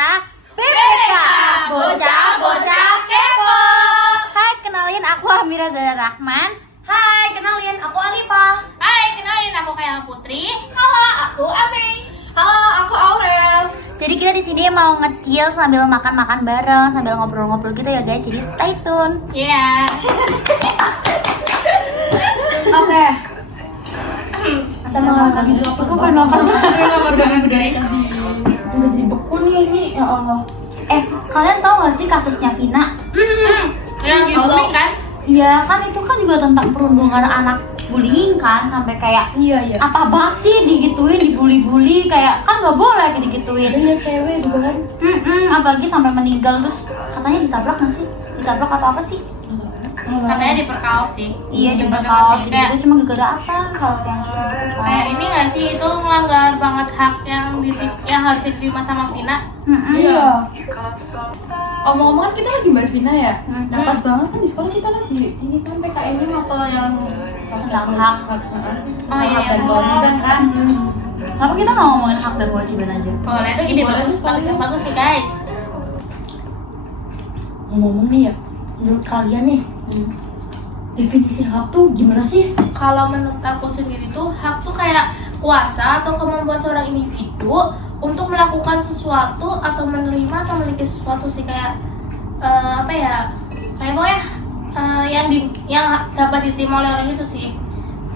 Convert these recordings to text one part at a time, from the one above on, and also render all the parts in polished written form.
kita BBK Bocah-Bocah Kepo. Hai, kenalin aku Amira Zahra Rahman. Hai, kenalin aku Alifah. Hai, kenalin aku Kayla Putri. Halo, aku Amei. Halo, aku Aurel. Jadi kita di sini mau nge-chill sambil makan-makan bareng, sambil ngobrol-ngobrol gitu ya guys. Jadi stay tune. Iya. Oke. Kita mau lagi di apa? Guys. Udah jadi beku nih ini, ya Allah. Kalian tahu gak sih kasusnya Vina? Yang di bullying kan? Iya, kan itu kan juga tentang perundungan anak, bullying kan, sampai kayak Iya. apa banget sih digituin, dibully-bully, kayak kan nggak boleh digituin. Iya, cewek juga kan. Apalagi sampai meninggal, terus katanya ditabrak nggak sih? Ditabrak atau apa sih? Katanya diperkaos sih. Iya, Dengar-dengar diperkaos sih, gitu, kayak, cuma gara-gara apa? Kalau yang kayak ini nggak sih, itu melanggar banget hak yang harus diterima sama Vina. Iya. Omong-omongan kita lagi bahas Vina ya. Mm-mm. Nah, pas banget kan di sekolah kita lagi ini kan PKN-nya mapel yang Tentang hak. Oh iya, dan iya. kewajiban kan. Kenapa kita nggak ngomongin hak dan kewajiban aja? Boleh, itu ide Boleh, bagus, tuh, sekalian. bagus nih guys. Ngomong nih ya, menurut kalian nih, definisi hak tuh gimana sih? Kalau menurut aku sendiri tuh, hak tuh kayak kuasa atau kemampuan seorang individu untuk melakukan sesuatu atau menerima atau memiliki sesuatu sih, kayak apa ya, kayak pokoknya yang dapat diterima oleh orang itu sih.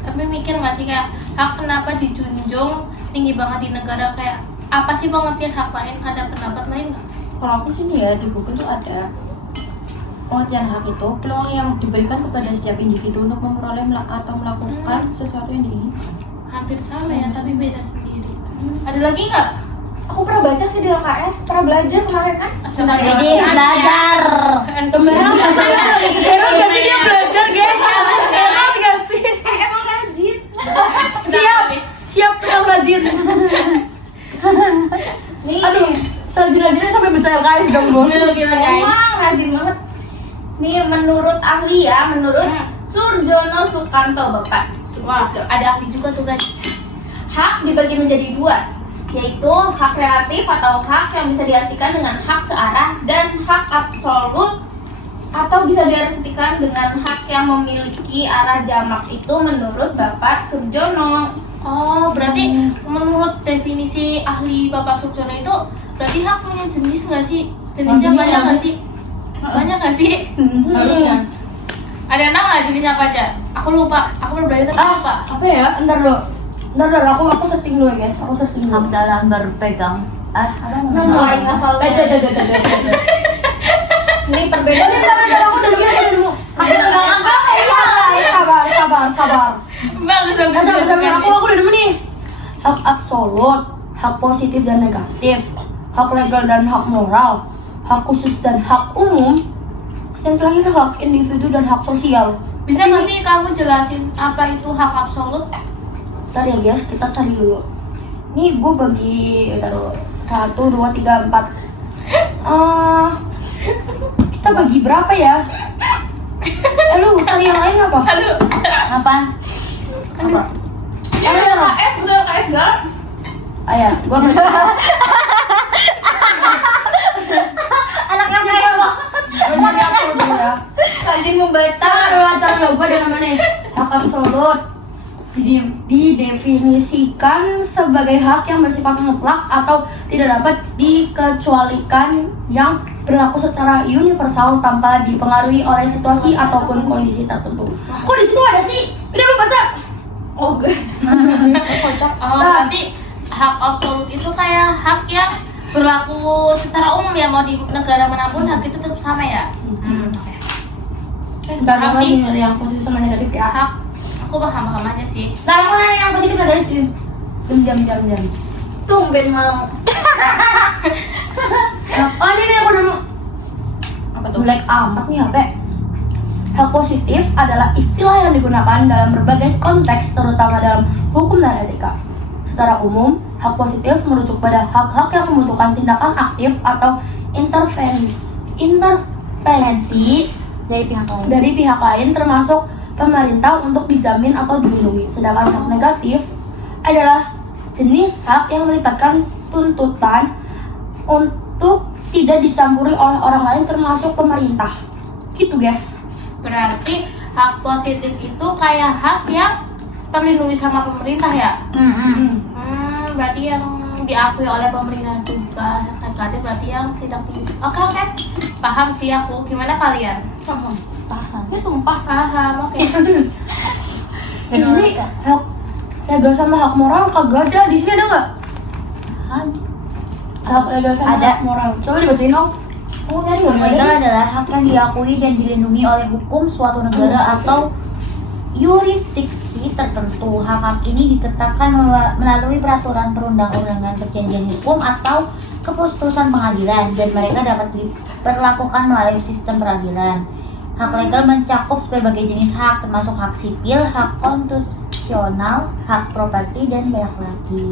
Tapi mikir nggak sih kayak hak kenapa dijunjung tinggi banget di negara, kayak apa sih pengertian hak lain, ada pendapat lain nggak? Kalau aku sih nih ya, di Google tuh ada pengertian hak itu peluang yang diberikan kepada setiap individu untuk memperoleh atau melakukan sesuatu yang diinginkan. Hampir sama ya, tapi beda sendiri. Ada lagi nggak? Aku pernah baca sih di LKS, pernah belajar kemarin kan? Coba Jadi belajar. Heran gak sih dia belajar, guys? Heran gak sih? Emang rajin. Siap tukang rajin. Nih, aduh, rajin-rajinnya sampai baca LKS dong, bos. Gila guys. Emang rajin banget. Nih, menurut ahli ya, menurut Surjono Sukanto, Bapak. Wah, ada ahli juga tuh guys. Hak dibagi menjadi dua, yaitu hak relatif atau hak yang bisa diartikan dengan hak searah dan hak absolut atau bisa diartikan dengan hak yang memiliki arah jamak. Itu menurut Bapak Surjono. Oh, berarti menurut definisi ahli Bapak Surjono itu berarti hak punya jenis nggak sih? Jenisnya banyak nggak sih? Banyak nggak sih? Harusnya. Ada 6 nggak jenisnya apa aja? Aku lupa. Aku baru belajar tapi lupa. Apa ya? Ntar dulu, aku searching dulu ya guys, aku searching Hak dulu. dalam berpegang. Apa Nah, namanya? mulai ngasal. Ini perbedaan. Ntar aku dulu ya dulu. Sabar. Bagus bagus. Aku udah nemu nih. Hak absolut, hak positif dan negatif, hak legal dan hak moral, hak khusus dan hak umum. Yang terakhir hak individu dan hak sosial. Bisa nggak sih kamu jelasin apa itu hak absolut? Ntar ya guys, kita cari dulu. Nih gue bagi, ntar dulu. 1, 2, 3, 4. Kita bagi berapa ya? Lu cari yang lain apa? Aduh. Apa? Apa? Ya LKS, betul LKS gak? Ayah, gue bagi. Anaknya kayak Ya. Rajin membaca. Ntar dulu, gue ada nama nih. Hak absolut didefinisikan sebagai hak yang bersifat mutlak atau tidak dapat dikecualikan, yang berlaku secara universal tanpa dipengaruhi oleh situasi ataupun kondisi tertentu. Kok di situ ada sih? Udah lu baca? Oke. Kocak. Oh, berarti hak absolut itu kayak hak yang berlaku secara umum ya, mau di negara manapun hak itu tetap sama ya. Dan Paham apa sih? nih yang positif sama negatif ya? Hak, aku paham aja sih. Nah, aku nanya yang positif dan negatif. Jam. Tumben mau. Oh ini aku nemu. Apa tuh? Black amat nih HP. Hak positif adalah istilah yang digunakan dalam berbagai konteks, terutama dalam hukum dan etika. Secara umum, hak positif merujuk pada hak-hak yang membutuhkan tindakan aktif atau intervensi dari pihak lain termasuk pemerintah untuk dijamin atau dilindungi. Sedangkan hak negatif adalah jenis hak yang melibatkan tuntutan untuk tidak dicampuri oleh orang lain termasuk pemerintah. Gitu guys. Berarti hak positif itu kayak hak yang terlindungi sama pemerintah ya? Berarti yang diakui oleh pemerintah juga. Hak negatif berarti yang tidak di. Oke. Paham sih aku. Gimana kalian? Paham. Ya tumpah. Paham. Oke. Ini hak legal sama hak moral kagak ada. Di sini ada nggak? Hak legal sama Ada. hak moral. Coba dibacain dong. Oh, nyari nggak Hak legal ada. adalah hak yang diakui dan dilindungi oleh hukum suatu negara atau yurisdiksi tertentu. Hak-hak ini ditetapkan melalui peraturan perundang-undangan, perjanjian hukum atau keputusan pengadilan, dan mereka dapat diperlakukan melalui sistem peradilan. Hak legal mencakup berbagai jenis hak, termasuk hak sipil, hak konstitusional, hak properti, dan banyak lagi.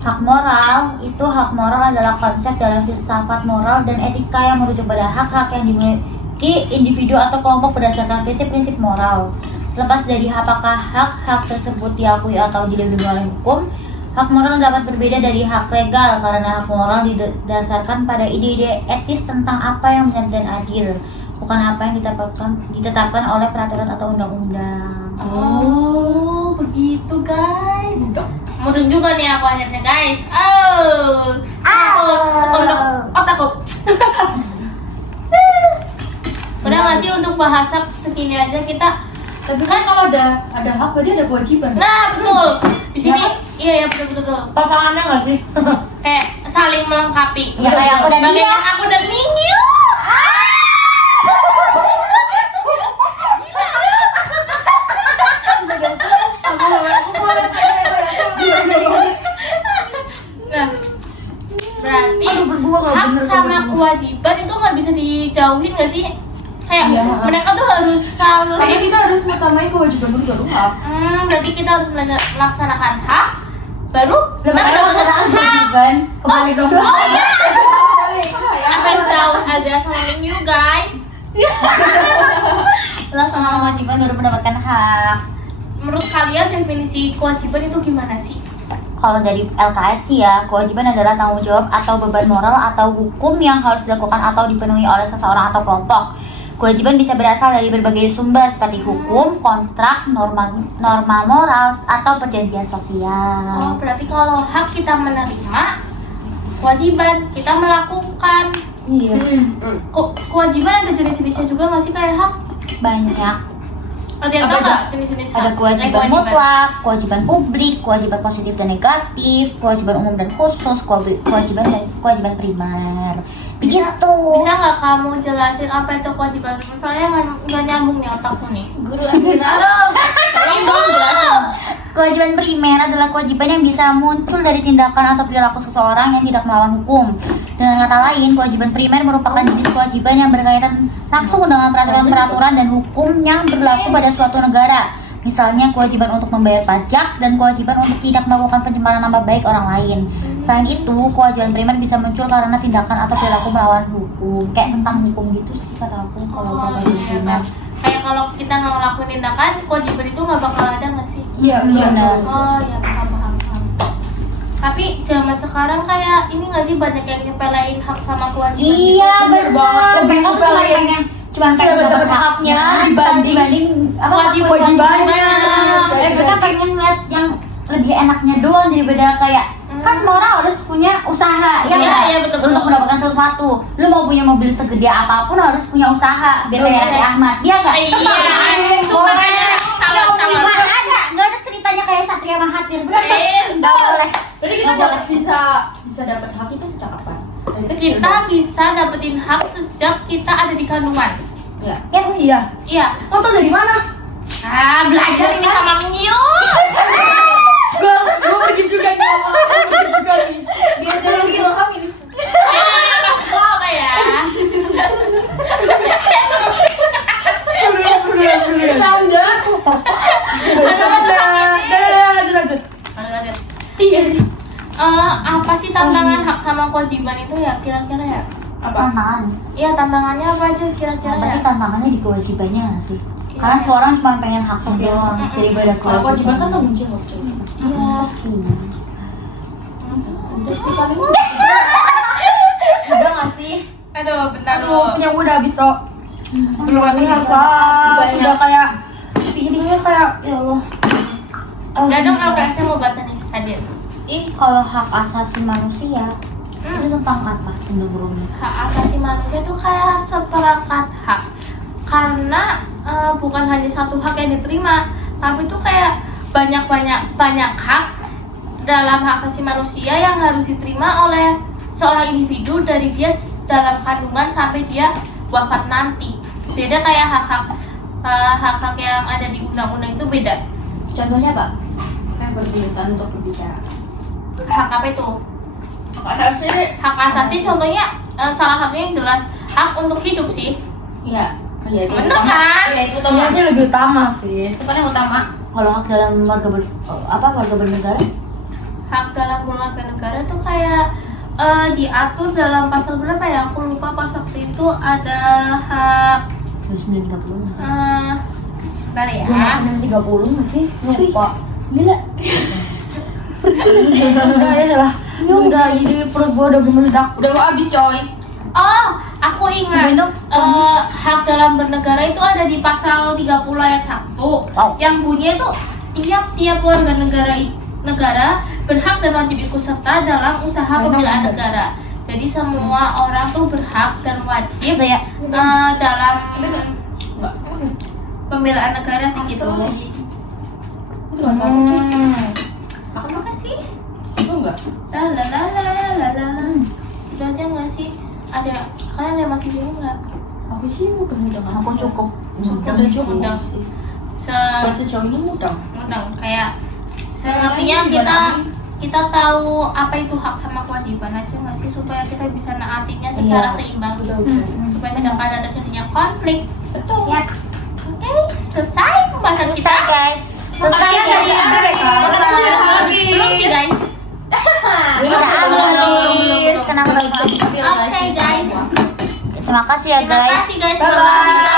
Hak moral itu, hak moral adalah konsep dalam filsafat moral dan etika yang merujuk pada hak-hak yang dimiliki individu atau kelompok berdasarkan prinsip-prinsip moral. Lepas dari apakah hak-hak tersebut diakui atau dilindungi oleh hukum, hak moral dapat berbeda dari hak legal karena hak moral didasarkan pada ide-ide etis tentang apa yang benar dan adil, bukan apa yang ditetapkan oleh peraturan atau undang-undang. Oh, begitu guys. Mudeng juga nih aku akhirnya guys. Fokus untuk otakku. Udah nggak sih untuk bahasa segini aja kita? Tapi kan kalau ada hak berarti ada kewajiban. Nah betul. Di sini iya betul. Pasangannya nggak sih? Kayak saling melengkapi. Ya, kayak aku dan Bagaikan dia. aku dan Mingyu. Nah, berarti hak sama kewajiban itu nggak bisa dijauhin nggak sih? Kayak Iya. mereka tuh harus Karena saling. kita harus utamain kewajiban dulu baru hak. Berarti kita harus melaksanakan hak, baru Kewajiban kembali dong. Oh iya. Sayang. Akan jauh aja sama Mingyu guys. Melaksanakan kewajiban baru mendapatkan hak. Menurut kalian definisi kewajiban itu gimana sih? Kalau dari LKS sih ya, kewajiban adalah tanggung jawab atau beban moral atau hukum yang harus dilakukan atau dipenuhi oleh seseorang atau kelompok. Kewajiban bisa berasal dari berbagai sumber seperti hukum, kontrak, norma moral, atau perjanjian sosial. Oh, berarti kalau hak kita menerima, kewajiban kita melakukan. Iya. Kewajiban ada jenis-jenisnya juga nggak sih kayak hak? Banyak. Ada yang tahu nggak jenis-jenis hak? Ada kewajiban mutlak, kewajiban publik, kewajiban positif dan negatif, kewajiban umum dan khusus, kewajiban primer. Begitu. Bisa nggak kamu jelasin apa itu kewajiban? Soalnya nggak nyambung nih otakku nih. Guru tolong dong jelasin. Kewajiban primer adalah kewajiban yang bisa muncul dari tindakan atau perilaku seseorang yang tidak melawan hukum. Dengan kata lain, kewajiban primer merupakan jenis kewajiban yang berkaitan langsung dengan peraturan-peraturan dan hukum yang berlaku pada suatu negara. Misalnya kewajiban untuk membayar pajak dan kewajiban untuk tidak melakukan pencemaran nama baik orang lain. Selain itu, kewajiban primer bisa muncul karena tindakan atau perilaku melawan hukum. Kayak tentang hukum gitu sih kata aku kalau kewajiban primer. Kayak kalau kita nggak ngelakuin tindakan, kewajiban itu nggak bakal ada nggak sih? Iya, benar. Oh ya paham. Tapi zaman sekarang kayak ini nggak sih banyak yang nyepelein hak sama kewajiban? Iya gitu? benar. Lebih Aku nyepelein. cuma pengen dapat haknya dibanding apa kewajibannya. Mereka pengen ngeliat yang lebih enaknya doang daripada kayak kan semua orang harus punya usaha ya Iya, nggak? iya, betul. Untuk mendapatkan sesuatu. Lu mau punya mobil segede apapun harus punya usaha biar kayak si Ahmad. Dia nggak? Iya, Boleh. salah. Nggak ada ceritanya kayak Satria Mahathir bener? Nggak boleh. Jadi kita bisa dapat hak itu sejak kapan? Dari kecil Kita dong. bisa dapetin hak sejak kita ada di kandungan. Ya. Ya, Oh iya. Iya. Kau tau dari mana? Belajar ini sama Mingyu. Gue pergi juga nih. Biar jadi kilo kami nih. Apa ya? Canda. Lanjut. Iya. Apa sih tantangan hak sama kewajiban itu ya kira-kira ya? Apa? tantangan. Iya tantangannya apa aja kira-kira Apa ya? sih tantangannya di kewajibannya nggak sih? Iya. Karena semua orang cuma pengen haknya doang daripada Kalau kewajiban kan tanggung jawab coy. Iya. sih. Terus sih paling udah Aduh, bentar Aduh, dulu. punya gue udah habis kok. Belum habis Lihat itu. lah, udah kayak piringnya kayak ya Allah. Ya dong, LKS-nya mau baca nih, hadir. Kalau hak asasi manusia itu tentang apa menurutmu? Hak asasi manusia itu kayak seperangkat hak. Karena bukan hanya satu hak yang diterima, tapi itu kayak banyak hak dalam hak asasi manusia yang harus diterima oleh seorang individu dari dia dalam kandungan sampai dia wafat nanti. Beda kayak hak-hak yang ada di undang-undang itu beda. Contohnya Pak? Kayak bertulisan untuk berbicara. Hak apa itu? Hak asasi contohnya salah satunya yang jelas hak untuk hidup sih. Iya. Oh, iya, itu Bener utama. kan? Iya, itu utama. Iya sih lebih utama sih. Itu paling utama. Kalau hak dalam warga bernegara? Hak dalam berwarga negara itu kayak diatur dalam pasal berapa ya? Aku lupa pas waktu itu ada hak 1930. sebentar ya. 1930 masih lupa. Gila. Udah ya lah. Udah jadi perut gue udah meledak. Udah mau habis coy. Oh, aku ingat. Hak dalam bernegara itu ada di pasal 30 ayat 1 yang bunyinya itu tiap-tiap warga negara berhak dan wajib ikut serta dalam usaha pembelaan negara. Jadi semua orang tuh berhak dan wajib dalam pembelaan negara sih gitu. Itu nggak sama. Terima kasih. Itu enggak? Udah aja nggak sih? Ada kalian yang masih bingung nggak? Aku sih mau dengan Aku cukup. Udah cukup Mudah. sih. Se Buat sejauh ini mudah. mudah kayak sengertinya kita tahu apa itu hak sama kewajiban aja nggak sih supaya kita bisa naatinya secara Iya. seimbang supaya tidak ada terjadinya konflik. Betul. Ya, Oke, selesai pembahasan kita. selesai guys. Selesai Makasih ya. ya, Kak. Sudah habis. Belum sih guys. Udah habis. Senang banget. Oke guys. Terima kasih ya Terima guys. kasih guys. Bye-bye.